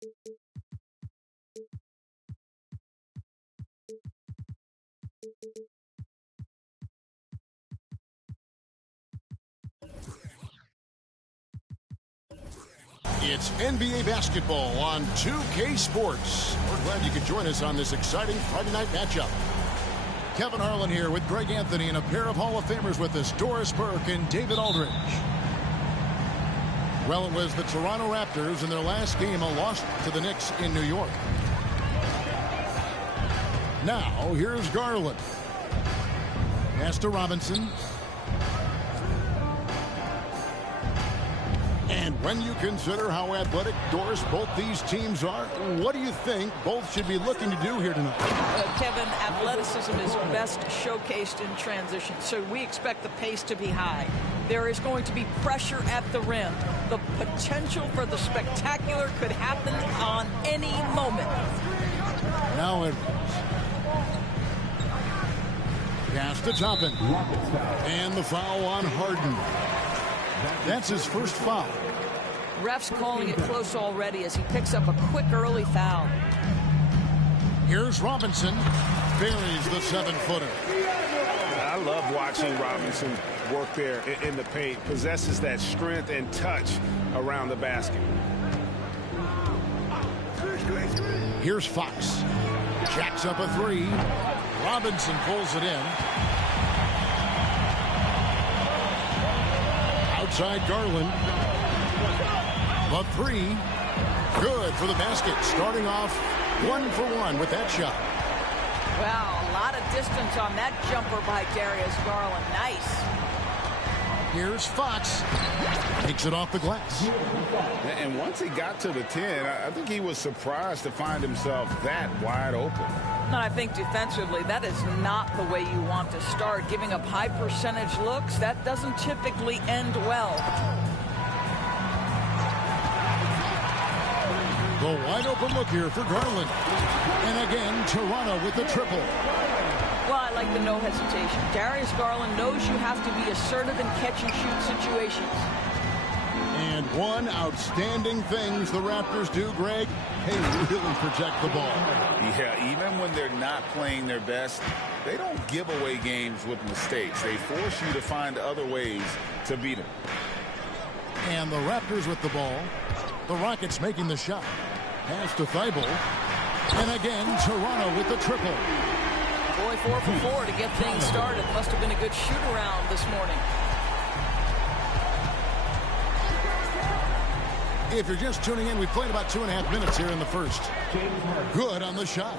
It's NBA basketball on 2K Sports. We're glad you could join us on this exciting Friday night matchup. Kevin Harlan here with Greg Anthony and a pair of Hall of Famers with us, Doris Burke and David Aldridge. Well, it was the Toronto Raptors in their last game, a loss to the Knicks in New York. Now, here's Garland. Pass to Robinson. And when you consider how athletic, Doris, both these teams are, what do you think both should be looking to do here tonight? Kevin, athleticism is best showcased in transition, so we expect the pace to be high. There is going to be pressure at the rim. The potential for the spectacular could happen on any moment. Now Edwards. Pass to Toppin. And the foul on Harden. That's his first foul. Ref's calling it close already as he picks up a quick early foul. Here's Robinson. Buries the 7-footer. I love watching Robinson work there in the paint. Possesses that strength and touch around the basket. Here's Fox. Jacks up a three. Robinson pulls it in. Outside Garland. The three. Good for the basket. Starting off 1 for 1 with that shot. Wow, a lot of distance on that jumper by Darius Garland. Nice. Here's Fox. Takes it off the glass. And once he got to the 10, I think he was surprised to find himself that wide open. And I think defensively, that is not the way you want to start. Giving up high percentage looks, that doesn't typically end well. The wide open look here for Garland. And again, Toronto with the triple. Well, I like the no hesitation. Darius Garland knows you have to be assertive in catch-and-shoot situations. And one outstanding things the Raptors do, Greg, they really protect the ball. Yeah, even when they're not playing their best, they don't give away games with mistakes. They force you to find other ways to beat them. And the Raptors with the ball. The Rockets making the shot. Pass to Thibault. And again, Toronto with the triple. Boy, 4 for 4 to get things started. Must have been a good shoot-around this morning. If you're just tuning in, we played about 2.5 minutes here in the first. Good on the shot.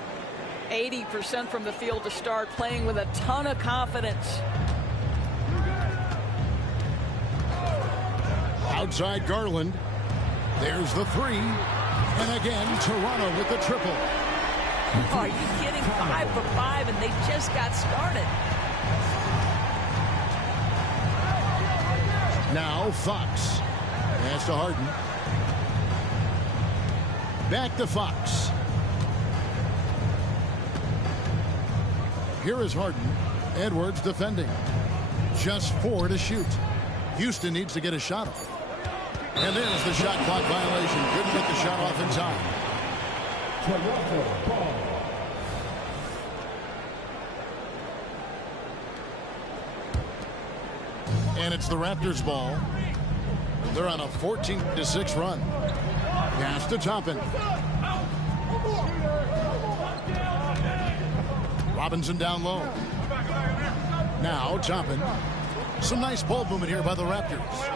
80% from the field to start, playing with a ton of confidence. Outside Garland. There's the three. And again, Toronto with the triple. Are you kidding? 5 for 5, and they just got started. Now Fox. Pass to Harden. Back to Fox. Here is Harden. Edwards defending. Just 4 to shoot. Houston needs to get a shot off. And there's the shot clock violation. Couldn't get the shot off in time. And it's the Raptors ball. They're on a 14-6 run. Pass to Toppin. Robinson down low. Now Toppin. Some nice ball movement here by the Raptors.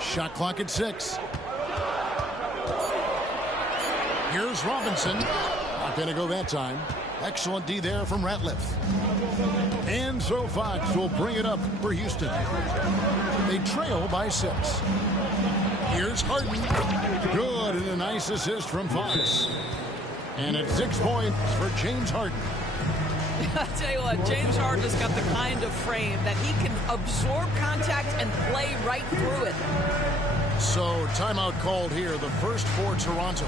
Shot clock at 6. Here's Robinson. Not going to go that time. Excellent D there from Ratliff. And so Fox will bring it up for Houston. They trail by 6. Here's Harden. Good, and a nice assist from Fox. And at 6 points for James Harden. I'll tell you what, James Harden has got the kind of frame that he can absorb contact and play right through it. So, timeout called here, the first for Toronto.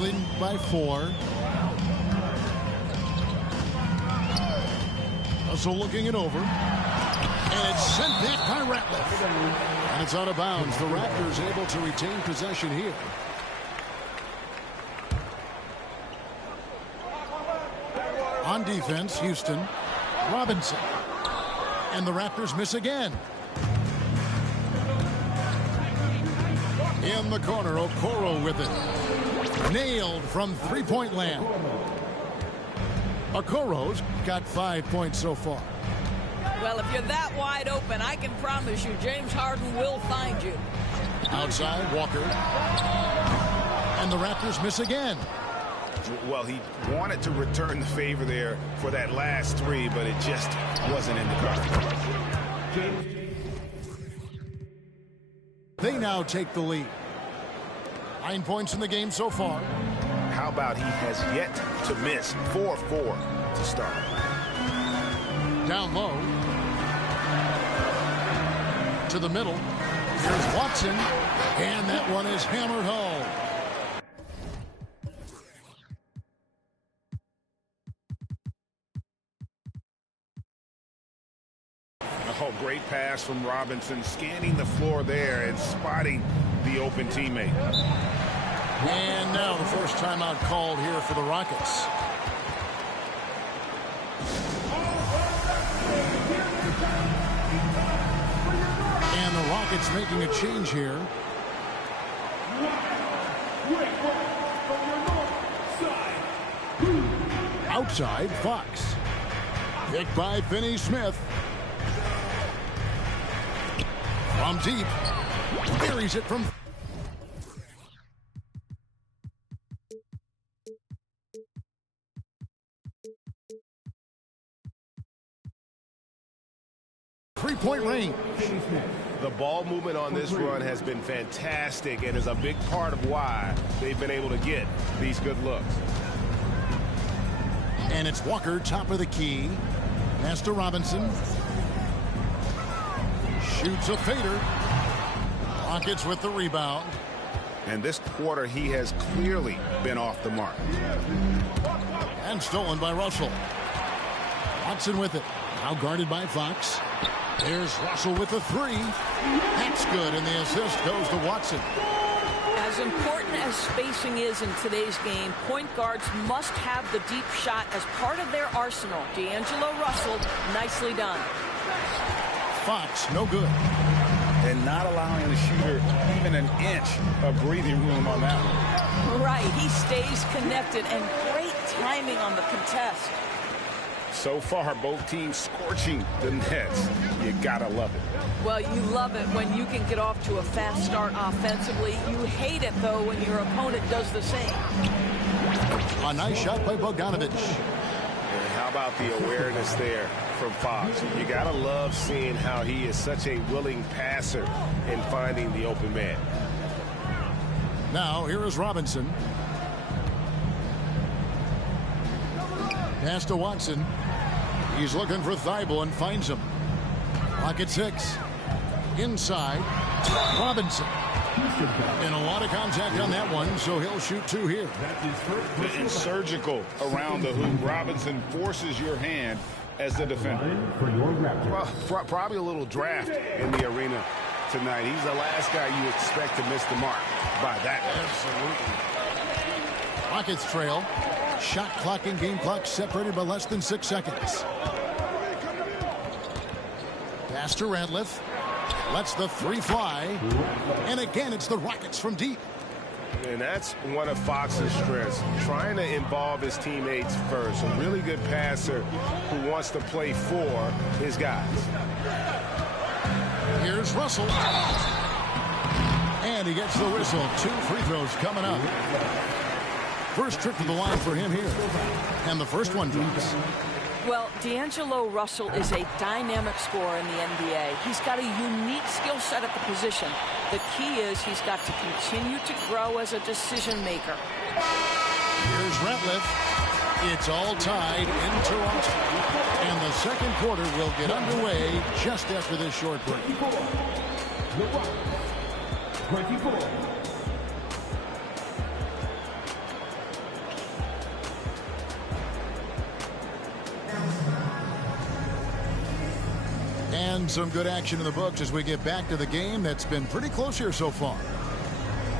leading by 4. Russell looking it over. And it's sent back by Ratliff. And it's out of bounds. The Raptors able to retain possession here. On defense, Houston. Robinson. And the Raptors miss again. In the corner, Okoro with it. Nailed from three-point land. Okoro's got 5 points so far. Well, if you're that wide open, I can promise you James Harden will find you. Outside, Walker. And the Raptors miss again. Well, he wanted to return the favor there for that last 3, but it just wasn't in the cards. They now take the lead. 9 points in the game so far. How about he has yet to miss 4-4 to start. Down low. To the middle. Here's Watson. And that one is hammered home. Oh, great pass from Robinson, scanning the floor there and spotting the open teammate. And now the first timeout called here for the Rockets. And the Rockets making a change here. Outside, Fox. Picked by Finney-Smith. From deep. Buries it from... Three-point range. The ball movement on this run has been fantastic and is a big part of why they've been able to get these good looks. And it's Walker, top of the key. Pass to Robinson. Shoots a fader. Rockets with the rebound. And this quarter, he has clearly been off the mark. And stolen by Russell. Watson with it. Now guarded by Fox. There's Russell with the 3. That's good, and the assist goes to Watson. As important as spacing is in today's game, point guards must have the deep shot as part of their arsenal. D'Angelo Russell, nicely done. Fox, no good. And not allowing the shooter even an inch of breathing room on that one. Right, he stays connected, and great timing on the contest. So far, both teams scorching the nets. You gotta love it. Well, you love it when you can get off to a fast start offensively. You hate it, though, when your opponent does the same. A nice shot by Bogdanovic. And how about the awareness there from Fox? You gotta love seeing how he is such a willing passer in finding the open man. Now, here is Robinson. Pass to Watson. He's looking for Thibault and finds him. Pocket 6. Inside. Robinson. And a lot of contact on that one, so he'll shoot 2 here. And surgical around the hoop. Robinson forces your hand as the defender. Well, probably a little draft in the arena tonight. He's the last guy you expect to miss the mark by that. Absolutely. Rockets trail. Shot clock and game clock separated by less than 6 seconds. Pass to Ratliff. Lets the 3 fly. And again, it's the Rockets from deep. And that's one of Fox's strengths, trying to involve his teammates first. A really good passer who wants to play for his guys. Here's Russell. And he gets the whistle. 2 free throws coming up. First trip to the line for him here. And the first one drops. Well, D'Angelo Russell is a dynamic scorer in the NBA. He's got a unique skill set at the position. The key is he's got to continue to grow as a decision maker. Here's Ratliff. It's all tied in Toronto. And the second quarter will get underway just after this short break. 24. And some good action in the books as we get back to the game that's been pretty close here so far.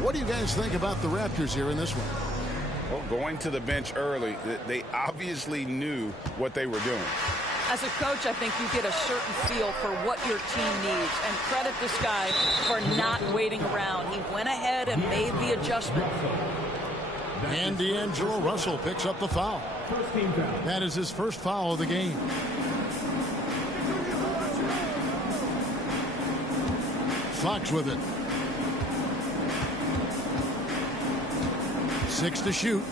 What do you guys think about the Raptors here in this one? Well, going to the bench early, they obviously knew what they were doing. As a coach, I think you get a certain feel for what your team needs. And credit this guy for not waiting around. He went ahead and made the adjustment. And D'Angelo Russell picks up the foul. That is his first foul of the game. Fox with it. 6 to shoot.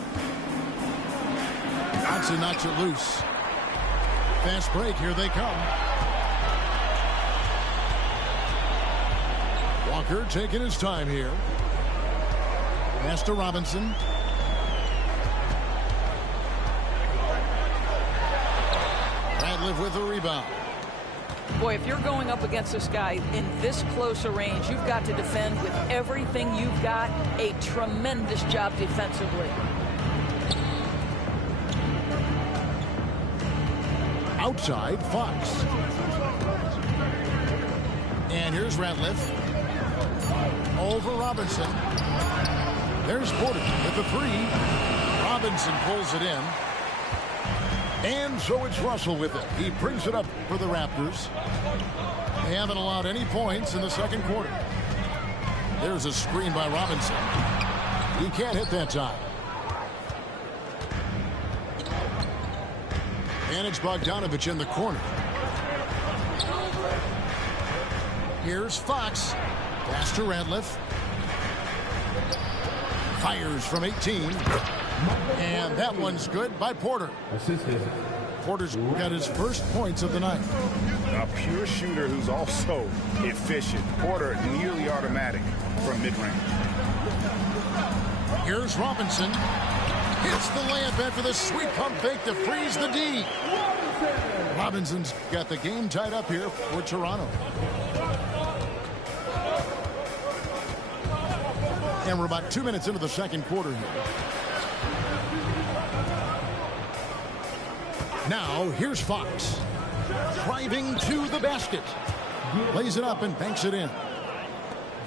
Johnson knocks it loose. Fast break. Here they come. Walker taking his time here. Pass to Robinson. Radcliffe with the rebound. Boy, if you're going up against this guy in this close a range, you've got to defend with everything you've got. A tremendous job defensively. Outside, Fox. And here's Ratliff. Over Robinson. There's Porter with the 3. Robinson pulls it in. And so it's Russell with it. He brings it up for the Raptors. They haven't allowed any points in the second quarter. There's a screen by Robinson. He can't hit that time. And it's Bogdanovich in the corner. Here's Fox. Pass to Radcliffe. Fires from 18. And that one's good by Porter. Porter's got his first points of the night. A pure shooter who's also efficient. Porter nearly automatic from mid-range. Here's Robinson. Hits the layup after the sweet pump fake to freeze the D. Robinson's got the game tied up here for Toronto. And we're about 2 minutes into the second quarter here. Now, here's Fox. Driving to the basket. Lays it up and banks it in.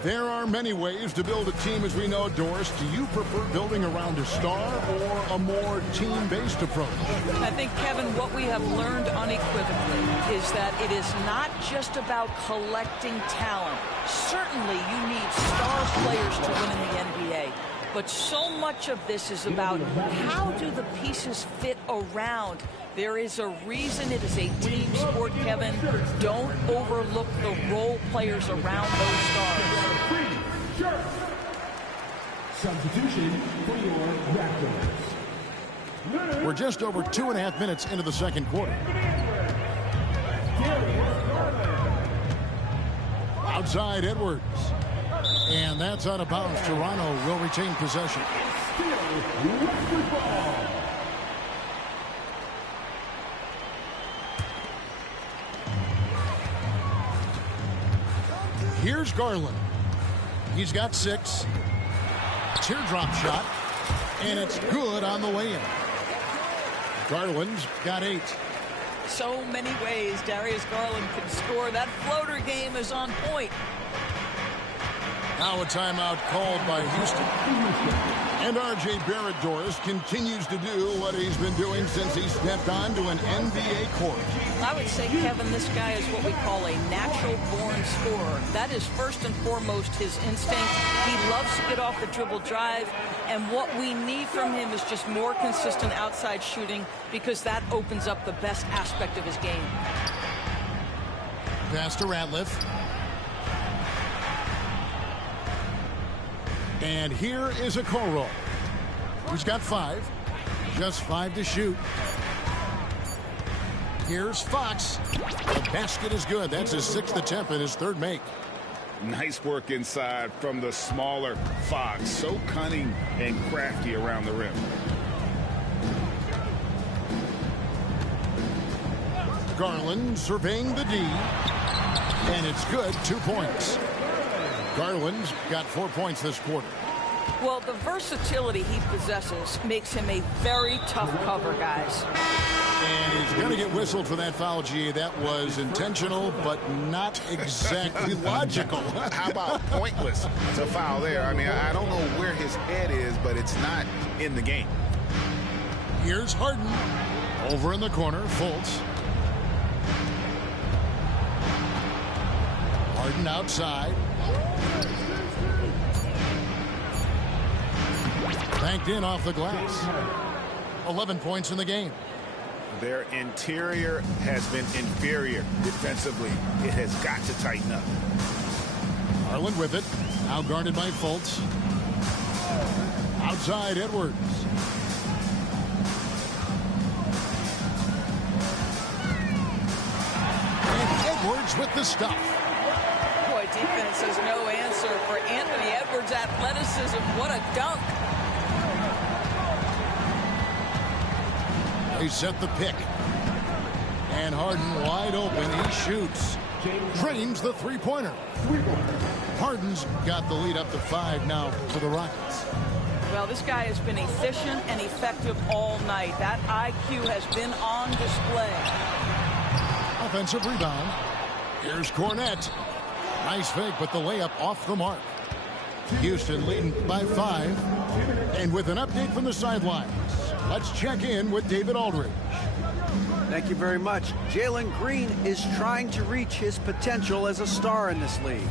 There are many ways to build a team, as we know, Doris. Do you prefer building around a star or a more team-based approach? I think, Kevin, what we have learned unequivocally is that it is not just about collecting talent. Certainly, you need star players to win in the NBA. But so much of this is about how do the pieces fit around. There is a reason it is a team sport, Kevin. Don't overlook the role players around those stars. Substitution for your Raptors. We're just over 2.5 minutes into the second quarter. Outside Edwards. And that's out of bounds. Toronto will retain possession. Here's Garland. He's got 6. Teardrop shot. And it's good on the way in. Garland's got 8. So many ways Darius Garland can score. That floater game is on point. Now a timeout called by Houston. And R.J. Barrett, Doris, continues to do what he's been doing since he stepped onto an NBA court. I would say, Kevin, this guy is what we call a natural-born scorer. That is first and foremost his instinct. He loves to get off the dribble drive, and what we need from him is just more consistent outside shooting, because that opens up the best aspect of his game. Pass to Ratliff. And here is a Okoro. He's got 5. Just 5 to shoot. Here's Fox. The basket is good. That's his 6th attempt and his 3rd make. Nice work inside from the smaller Fox. So cunning and crafty around the rim. Garland surveying the D. And it's good. 2 points. Garland's got 4 points this quarter. Well, the versatility he possesses makes him a very tough cover, guys. And he's going to get whistled for that foul, G. That was intentional, but not exactly logical. How about pointless to foul there? I mean, I don't know where his head is, but it's not in the game. Here's Harden. Over in the corner, Fultz. Harden outside. Banked in off the glass. 11 points in the game. Their interior has been inferior defensively. It has got to tighten up. Garland with it. Now guarded by Fultz. Outside, Edwards. And Edwards with the stuff. Boy, defense has no answer for Anthony Edwards' athleticism. What a dunk. They set the pick. And Harden wide open. He shoots. Drains the three-pointer. Harden's got the lead up to 5 now for the Rockets. Well, this guy has been efficient and effective all night. That IQ has been on display. Offensive rebound. Here's Cornette. Nice fake, but the layup off the mark. Houston leading by 5. And with an update from the sidelines, let's check in with David Aldridge. Thank you very much. Jalen Green is trying to reach his potential as a star in this league.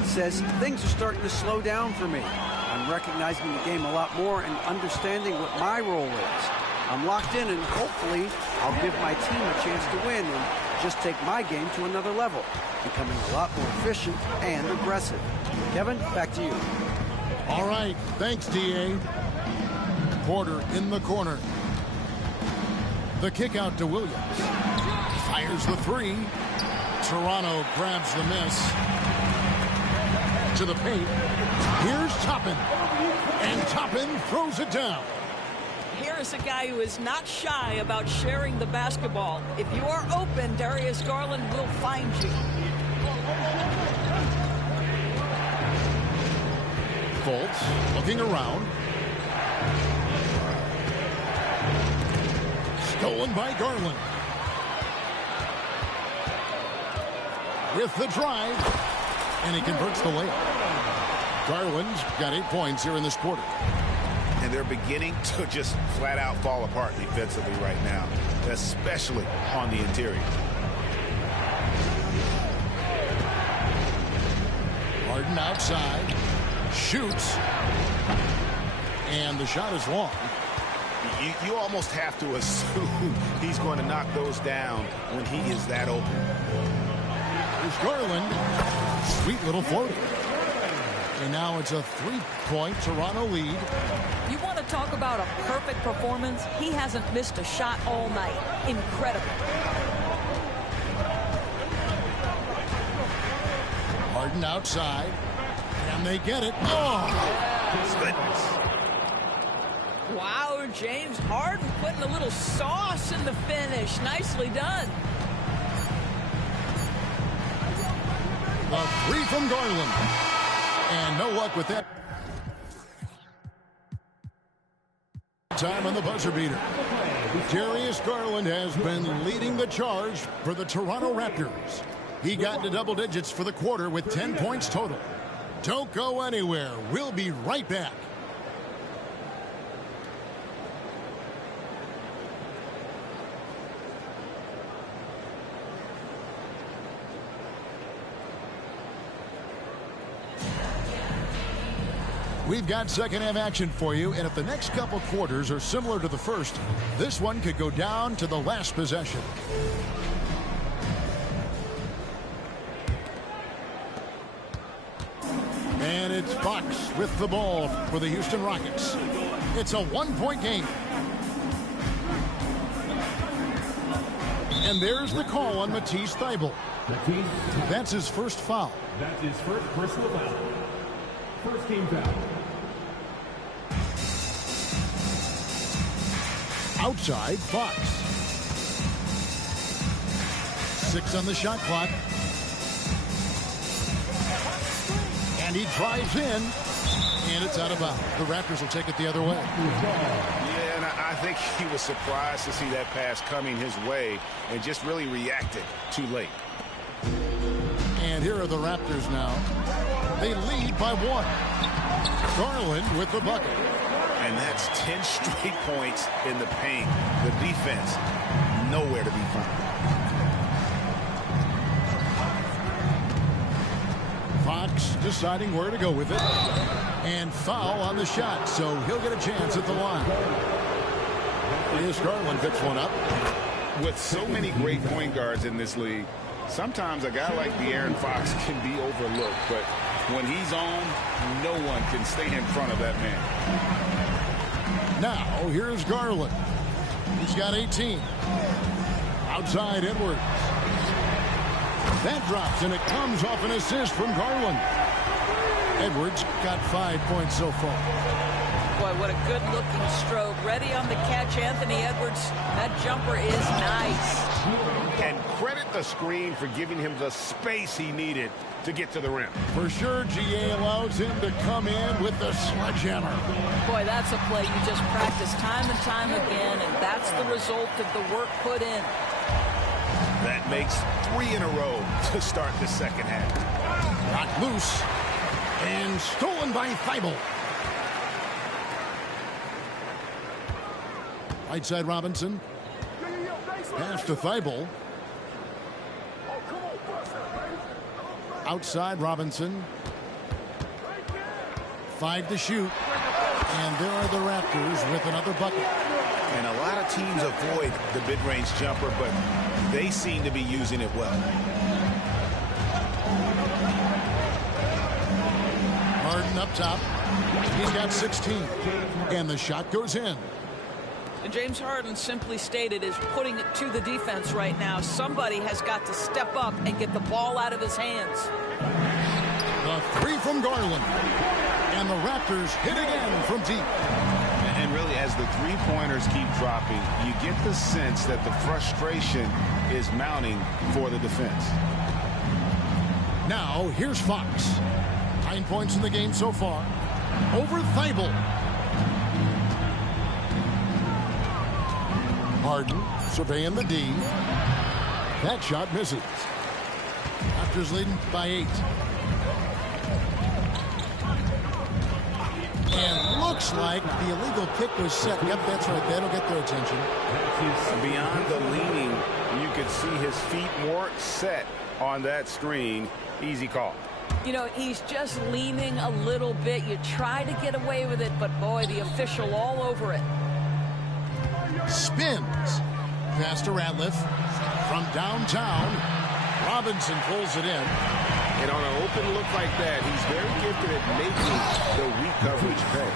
He says, things are starting to slow down for me. I'm recognizing the game a lot more and understanding what my role is. I'm locked in, and hopefully I'll give my team a chance to win and just take my game to another level, becoming a lot more efficient and aggressive. Kevin, back to you. All right. Thanks, D.A. Porter in the corner. The kick out to Williams. Fires the three. Toronto grabs the miss. To the paint. Here's Toppin. And Toppin throws it down. Here is a guy who is not shy about sharing the basketball. If you are open, Darius Garland will find you. Fultz looking around. Stolen by Garland. With the drive. And he converts the layup. Garland's got 8 points here in this quarter. And they're beginning to just flat out fall apart defensively right now, especially on the interior. Harden outside. Shoots. And the shot is long. You almost have to assume he's going to knock those down when he is that open. There's Garland. Sweet little floater. And now it's a 3-point Toronto lead. You want to talk about a perfect performance? He hasn't missed a shot all night. Incredible. Harden outside. And they get it. Oh! Goodness. Wow, James Harden putting a little sauce in the finish. Nicely done. A 3 from Garland. And no luck with that. Time on the buzzer beater. Darius Garland has been leading the charge for the Toronto Raptors. He got into double digits for the quarter with 10 points total. Don't go anywhere. We'll be right back. We've got second half action for you, and if the next couple quarters are similar to the first, this one could go down to the last possession. And it's Fox with the ball for the Houston Rockets. It's a 1-point game. And there's the call on Matisse Thybulle. That's his first foul. That's his first personal foul. First team foul. Outside, Fox. 6 on the shot clock. And he drives in. And it's out of bounds. The Raptors will take it the other way. Yeah, and I think he was surprised to see that pass coming his way and just really reacted too late. And here are the Raptors now. They lead by 1. Garland with the bucket. And that's 10 straight points in the paint. The defense, nowhere to be found. Fox deciding where to go with it. And foul on the shot, so he'll get a chance at the line. Here's Garland picks one up. With so many great point guards in this league, sometimes a guy like De'Aaron Fox can be overlooked, but when he's on, no one can stay in front of that man. Now, here's Garland. He's got 18. Outside Edwards. That drops, and it comes off an assist from Garland. Edwards got 5 points so far. Boy, what a good-looking stroke. Ready on the catch, Anthony Edwards. That jumper is nice. And credit the screen for giving him the space he needed to get to the rim. For sure, GA allows him to come in with the sledgehammer. Boy, that's a play you just practice time and time again, and that's the result of the work put in. That makes 3 in a row to start the second half. Knocked loose and stolen by Thibault. Right side Robinson. Pass to Thibault. Outside Robinson. 5 to shoot. And there are the Raptors with another bucket. And a lot of teams avoid the mid-range jumper, but they seem to be using it well. Harden up top. He's got 16. And the shot goes in. And James Harden, simply stated, is putting it to the defense right now. Somebody has got to step up and get the ball out of his hands. The 3 from Garland. And the Raptors hit again from deep. And really, as the three-pointers keep dropping, you get the sense that the frustration is mounting for the defense. Now, here's Fox. 9 points in the game so far. Over Thibault. Harden surveying the D. That shot misses. Raptors leading by 8. And looks like the illegal kick was set. Yep, that's right. That'll get their attention. Beyond the leaning, you could see his feet more set on that screen. Easy call. You know, he's just leaning a little bit. You try to get away with it, but boy, the official all over it. Spins. Pass to Ratliff. From downtown. Robinson pulls it in. And on an open look like that, he's very gifted at making the weak coverage pay.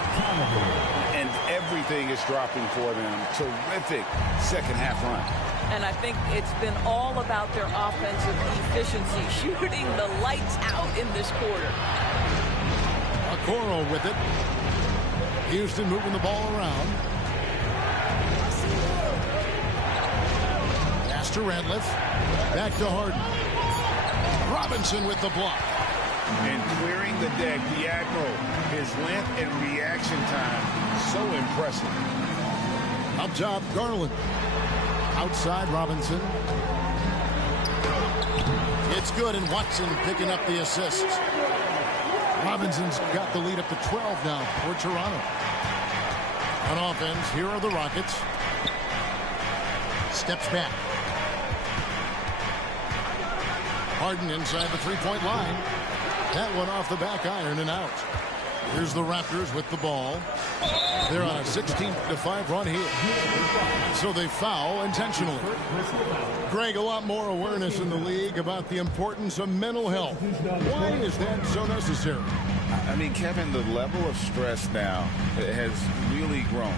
And everything is dropping for them. Terrific second half run. And I think it's been all about their offensive efficiency, shooting the lights out in this quarter. Okoro with it. Houston moving the ball around. Pass to Ratliff. Back to Harden. Robinson with the block. And clearing the deck, the Admiral. His length and reaction time, so impressive. Up top, Garland. Outside, Robinson. It's good, and Watson picking up the assist. Robinson's got the lead up to 12 now for Toronto. On offense, here are the Rockets. Steps back. Harden inside the three-point line. That one off the back iron and out. Here's the Raptors with the ball. They're on a 16-5 run here. So they foul intentionally. Greg, a lot more awareness in the league about the importance of mental health. Why is that so necessary? I mean, Kevin, the level of stress now has really grown.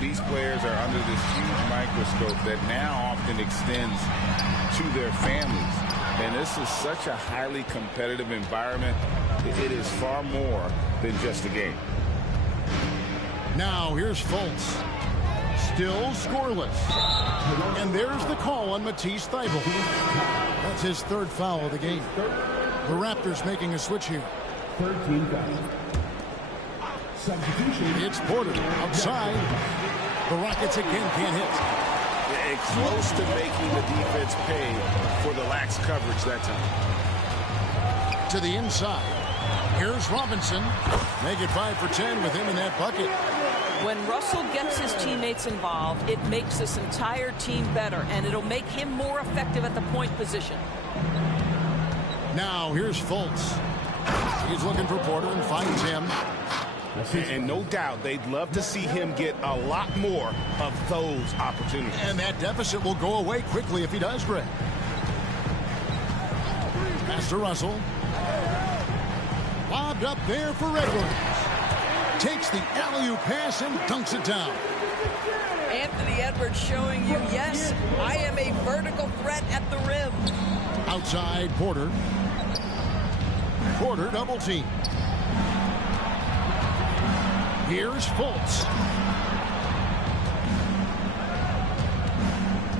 These players are under this huge microscope that now often extends to their families. And this is such a highly competitive environment. It is far more than just a game. Now here's Fultz. Still scoreless. And there's the call on Matisse Thybulle. That's his third foul of the game. The Raptors making a switch here. 13 fouls. Substitution. It's Porter outside. The Rockets again can't hit. And close to making the defense pay for the lax coverage that time. To the inside. Here's Robinson. Make it 5 for 10 with him in that bucket. When Russell gets his teammates involved, it makes this entire team better, and it'll make him more effective at the point position. Now here's Fultz. He's looking for Porter and finds him. And no doubt they'd love to see him get a lot more of those opportunities. And that deficit will go away quickly if he does, Greg. Pass to Russell. Lobbed up there for Edwards. Takes the alley-oop pass and dunks it down. Anthony Edwards showing you, yes, I am a vertical threat at the rim. Outside Porter. Porter double team. Here's Fultz.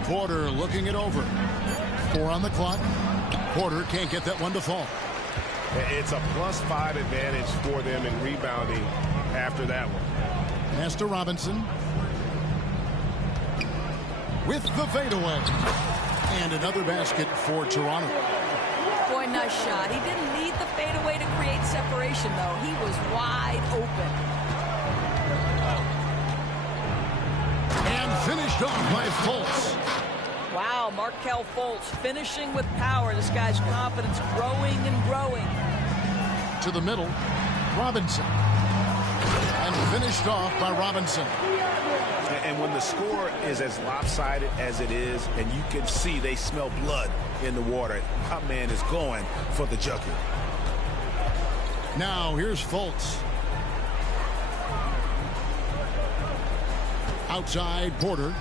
Porter looking it over. 4 on the clock. Porter can't get that one to fall. It's a +5 advantage for them in rebounding after that one. Pass to Robinson. With the fadeaway. And another basket for Toronto. Boy, nice shot. He didn't need the fadeaway to create separation, though. He was wide open. And finished off by Fultz. Wow, Markelle Fultz finishing with power. This guy's confidence growing and growing. To the middle, Robinson. And finished off by Robinson. And when the score is as lopsided as it is, and you can see they smell blood in the water, my man is going for the jugular. Now here's Fultz. Outside Porter.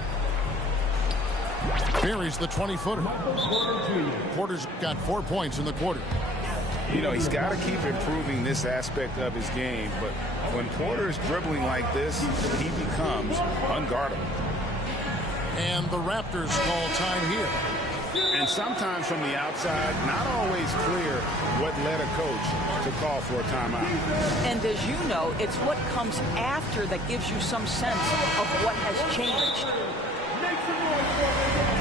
Buries the 20-footer. Porter's got 4 points in the quarter. You know, he's got to keep improving this aspect of his game, but when Porter's dribbling like this, he becomes unguardable. And the Raptors call time here. And sometimes from the outside, not always clear what led a coach to call for a timeout. And as you know, it's what comes after that gives you some sense of what has changed. Make some noise for them.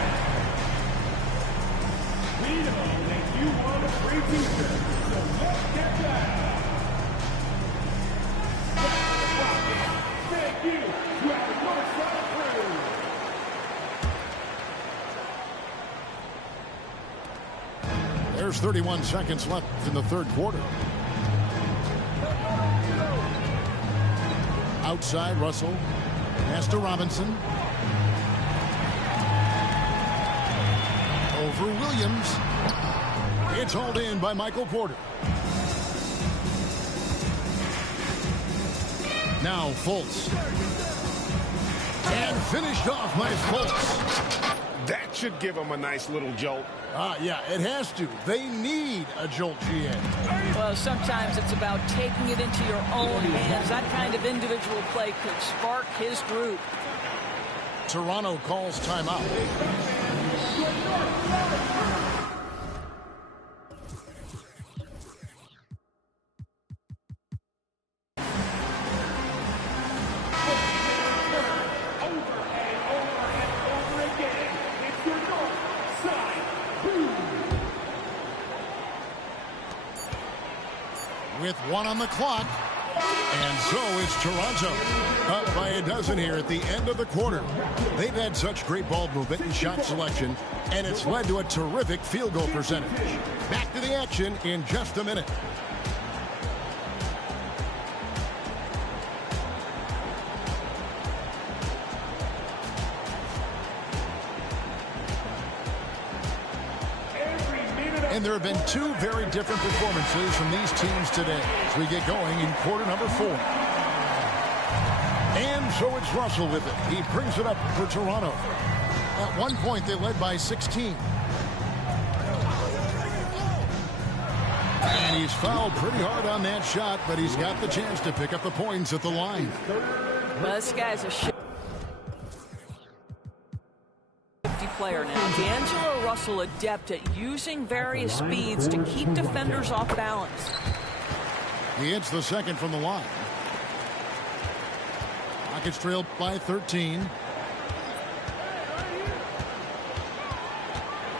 We know that you want a free t-shirt, so let's get that. Thank you to our Northside crew. There's 31 seconds left in the third quarter. Outside Russell. Pass to Robinson. Over Williams. It's hauled in by Michael Porter. Now Fultz. And finished off by Fultz. That should give him a nice little jolt. Yeah, it has to. They need a jolt, GA. Well, sometimes it's about taking it into your own hands. That kind of individual play could spark his group. Toronto calls timeout. With 1 on the clock. And so it's Toronto up by a dozen here at the end of the quarter. They've had such great ball movement and shot selection, and it's led to a terrific field goal percentage. Back to the action in just a minute. And there have been 2 very different performances from these teams today as we get going in quarter number 4. And so it's Russell with it. He brings it up for Toronto. At one point, they led by 16. And he's fouled pretty hard on that shot, but he's got the chance to pick up the points at the line. Well, this guy's a player now. D'Angelo Russell adept at using various speeds to keep defenders off balance. He hits the second from the line. Rockets trail by 13.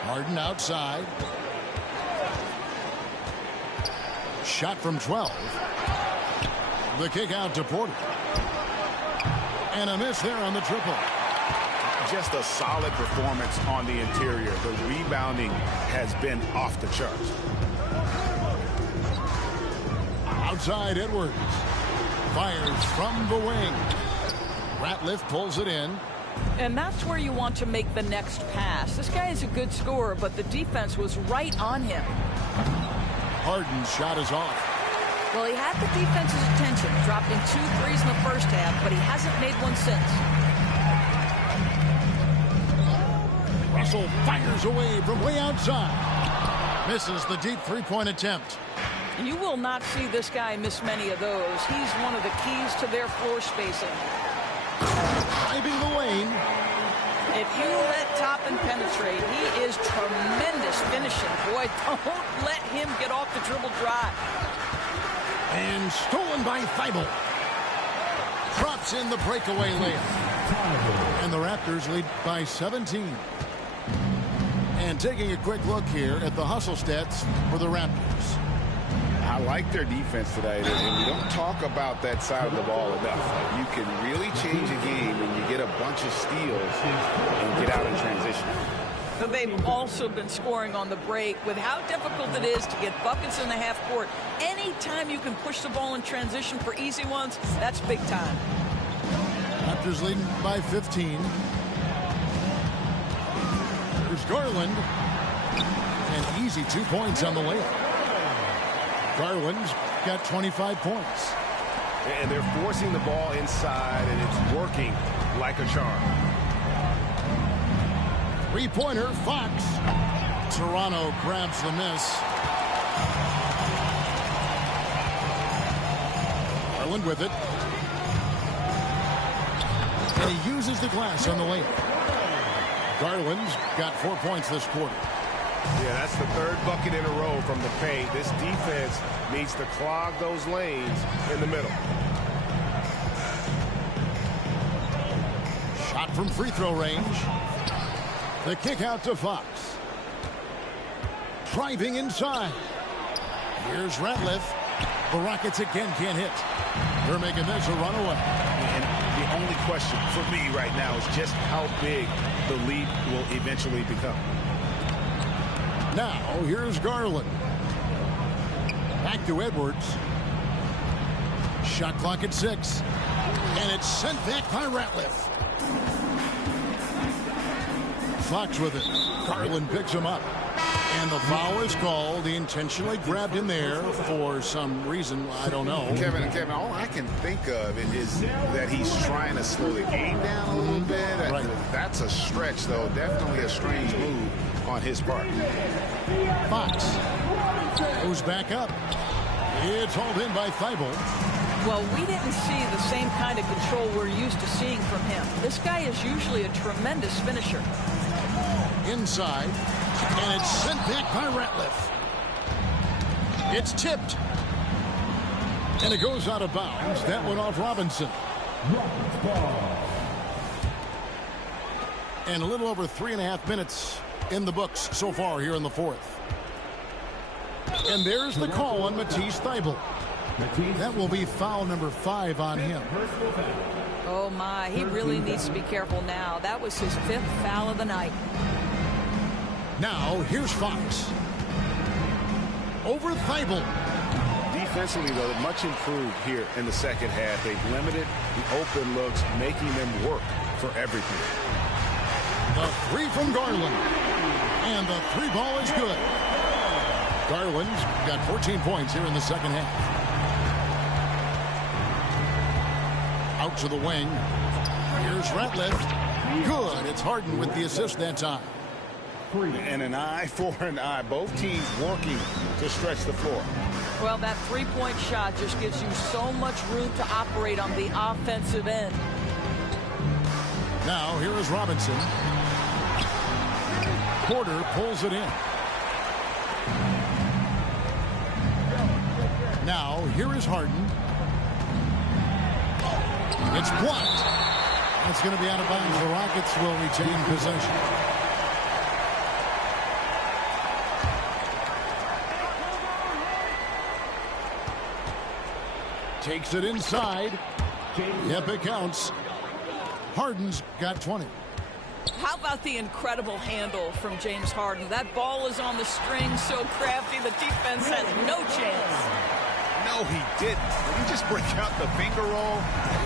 Harden outside. Shot from 12. The kick out to Porter. And a miss there on the triple. Just a solid performance on the interior. The rebounding has been off the charts. Outside Edwards. Fires from the wing. Ratliff pulls it in. And that's where you want to make the next pass. This guy is a good scorer, but the defense was right on him. Harden's shot is off. Well, he had the defense's attention, dropping 2 threes in the first half, but he hasn't made one since. Russell fires away from way outside. Misses the deep three-point attempt. You will not see this guy miss many of those. He's one of the keys to their floor spacing. Driving the lane. If you let Toppin penetrate, he is tremendous finishing. Boy, don't let him get off the dribble dry. And stolen by Thibault. Drops in the breakaway layup. And the Raptors lead by 17. And taking a quick look here at the hustle stats for the Raptors. I like their defense today, and we don't talk about that side of the ball enough. You can really change a game when you get a bunch of steals and get out in transition. But they've also been scoring on the break. With how difficult it is to get buckets in the half court, anytime you can push the ball in transition for easy ones, that's big time. Raptors leading by 15. Here's Garland. And easy 2 points on the layup. Garland's got 25 points. And they're forcing the ball inside, and it's working like a charm. Three-pointer, Fox. Toronto grabs the miss. Garland with it. And he uses the glass on the layup. Garland's got 4 points this quarter. Yeah, that's the third bucket in a row from the paint. This defense needs to clog those lanes in the middle. Shot from free throw range. The kick out to Fox. Driving inside. Here's Ratliff. The Rockets again can't hit. They're making this a runaway. And the only question for me right now is just how big the lead will eventually become. Now, here's Garland. Back to Edwards. Shot clock at 6. And it's sent back by Ratliff. Fox with it. Garland picks him up. And the foul is called. He intentionally grabbed him there for some reason. I don't know. Kevin, all I can think of is that he's trying to slow the game down a little bit. Right. That's a stretch, though. Definitely a strange move on his part. Fox goes back up. It's hauled in by Thibault. Well, we didn't see the same kind of control we're used to seeing from him. This guy is usually a tremendous finisher. Inside. And it's sent back by Ratliff. It's tipped. And it goes out of bounds. That went off Robinson. And a little over 3.5 minutes in the books so far here in the fourth. And there's the call on Matisse Thybulle. That will be foul number 5 on him. Oh, my. He really needs to be careful now. That was his 5th foul of the night. Now, here's Fox. Over Thybulle. Defensively, though, much improved here in the second half. They've limited the open looks, making them work for everything. The 3 from Garland. And the 3 ball is good. Garland's got 14 points here in the second half. Out to the wing. Here's Ratliff. Good. It's Harden with the assist that time. And an eye for an eye. Both teams working to stretch the floor. Well, that three-point shot just gives you so much room to operate on the offensive end. Now, here is Robinson. Porter pulls it in. Now, here is Harden. It's blocked. That's going to be out of bounds. The Rockets will retain possession. Takes it inside. Yep, it counts. Harden's got 20. How about the incredible handle from James Harden? That ball is on the string, so crafty, the defense has no chance. No, he didn't. Did he just break out the finger roll?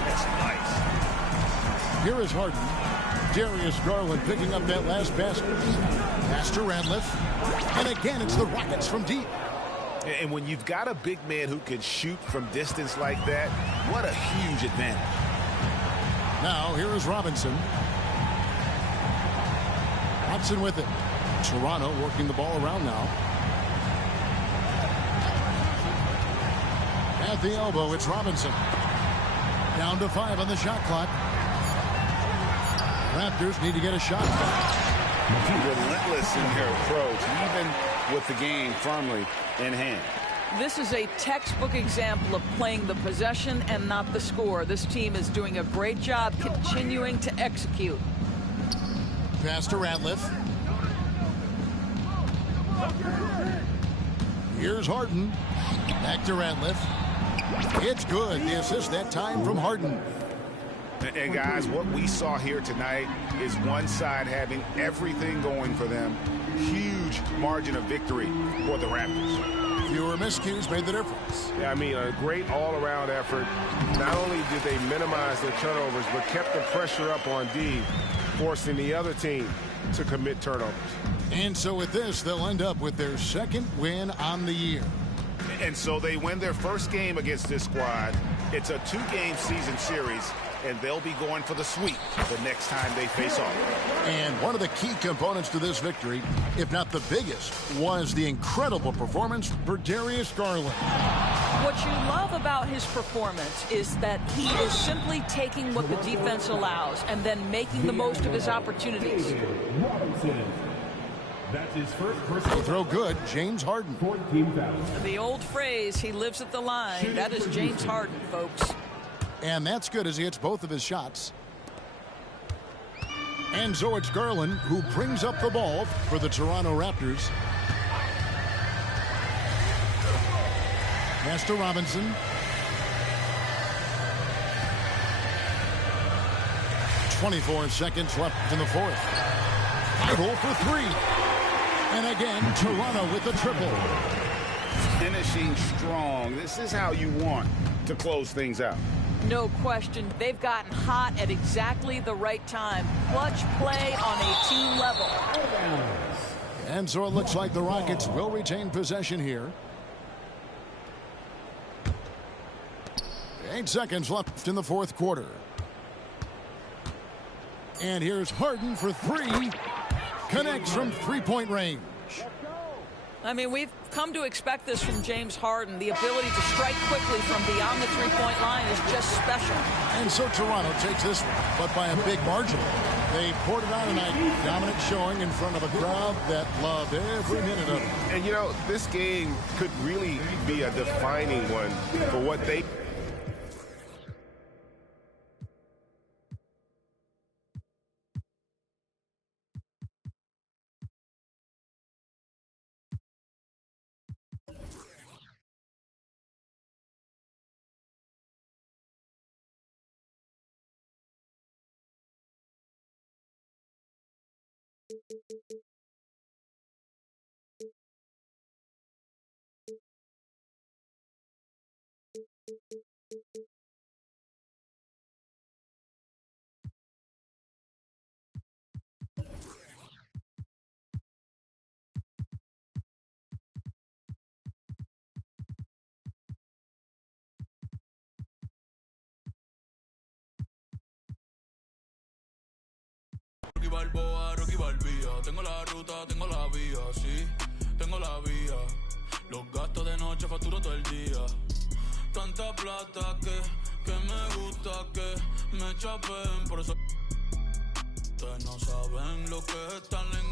That's nice. Here is Harden. Darius Garland picking up that last basket. Pass to Ratliff. And again, it's the Rockets from deep. And when you've got a big man who can shoot from distance like that, what a huge advantage. Now, here is Robinson. Watson with it. Toronto working the ball around now. At the elbow, it's Robinson. Down to 5 on the shot clock. Raptors need to get a shot back. Relentless in their approach, even with the game firmly in hand. This is a textbook example of playing the possession and not the score. This team is doing a great job continuing to execute. Pass to Ratliff. Here's Harden. Back to Ratliff. It's good. The assist that time from Harden. And guys, what we saw here tonight is one side having everything going for them. Huge margin of victory for the Raptors. Fewer miscues made the difference. Yeah, I mean, a great all-around effort. Not only did they minimize their turnovers, but kept the pressure up on D, forcing the other team to commit turnovers. And so with this, they'll end up with their second win on the year. And so they win their first game against this squad. It's a 2-game season series, and they'll be going for the sweep the next time they face off. And one of the key components to this victory, if not the biggest, was the incredible performance for Darius Garland. What you love about his performance is that he is simply taking what the defense allows and then making the most of his opportunities. That's his first They personal throw good, James Harden. 14,000. The old phrase, he lives at the line, that is James Harden, folks. And that's good as he hits both of his shots. And so it's Garland who brings up the ball for the Toronto Raptors. Pass to Robinson. .24 seconds left in the fourth. Idle for 3. And again, Toronto with the triple. Finishing strong. This is how you want to close things out. No question. They've gotten hot at exactly the right time. Clutch play on a team level. And so it looks like the Rockets will retain possession here. 8 seconds left in the fourth quarter. And here's Harden for 3. Connects from three-point range. I mean, we've come to expect this from James Harden. The ability to strike quickly from beyond the three-point line is just special. And so Toronto takes this one, but by a big margin. They poured it on tonight. Dominant showing in front of a crowd that loved every minute of it. And, you know, this game could really be a defining one for what they... Rocky Balboa, Rocky Balbía. Tengo la ruta, tengo la vía, sí, tengo la vía. Los gastos de noche facturo todo el día. Tanta plata que me gusta que me chapen. Por eso ustedes no saben lo que es estar en